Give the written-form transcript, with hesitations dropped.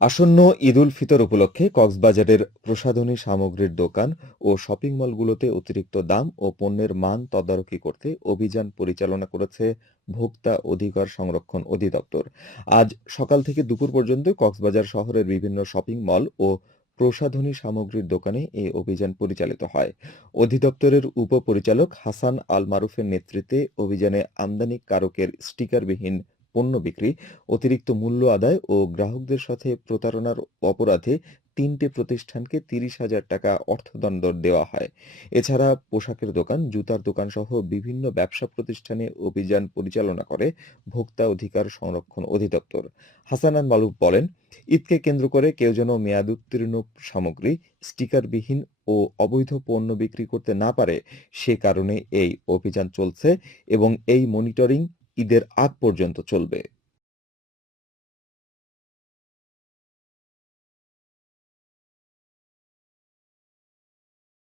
আসন্ন ঈদ-উল ফিতর উপলক্ষে কক্সবাজারের প্রসাধনী সামগ্রীর দোকান ও শপিং মলগুলোতে অতিরিক্ত দাম ও পণ্যের মান তদারকি করতে অভিযান পরিচালনা করেছে ভোক্তা অধিকার সংরক্ষণ অধিদপ্তর। আজ সকাল থেকে দুপুর পর্যন্ত কক্সবাজার শহরের বিভিন্ন শপিং মল ও প্রসাধনী সামগ্রীর দোকানে এই অভিযান পরিচালিত হয়। অধিদপ্তরের উপপরিচালক হাসান আল মারুফের নেতৃত্বে অভিযানে আমদানিকারকের স্টিকারবিহীন পণ্য বিক্রি, অতিরিক্ত মূল্য আদায় ও গ্রাহকদের সাথে প্রতারণার অপরাধে ৩টি প্রতিষ্ঠানকে ৩০,০০০ টাকা অর্থদণ্ড দেওয়া হয়। এছাড়া পোশাকের দোকান, জুতার দোকানসহ বিভিন্ন ব্যবসা প্রতিষ্ঠানে অভিযান পরিচালনা করে ভোক্তা অধিকার সংরক্ষণ অধিদপ্তর। হাসান আল মারুফ বলেন, ঈদকে কেন্দ্র করে কেউ যেন মেয়াদোত্তীর্ণ সামগ্রী, স্টিকারবিহীন ও অবৈধ পণ্য বিক্রি করতে না পারে, সে কারণে এই অভিযান চলছে এবং এই মনিটরিং ঈদের আগ পর্যন্ত চলবে।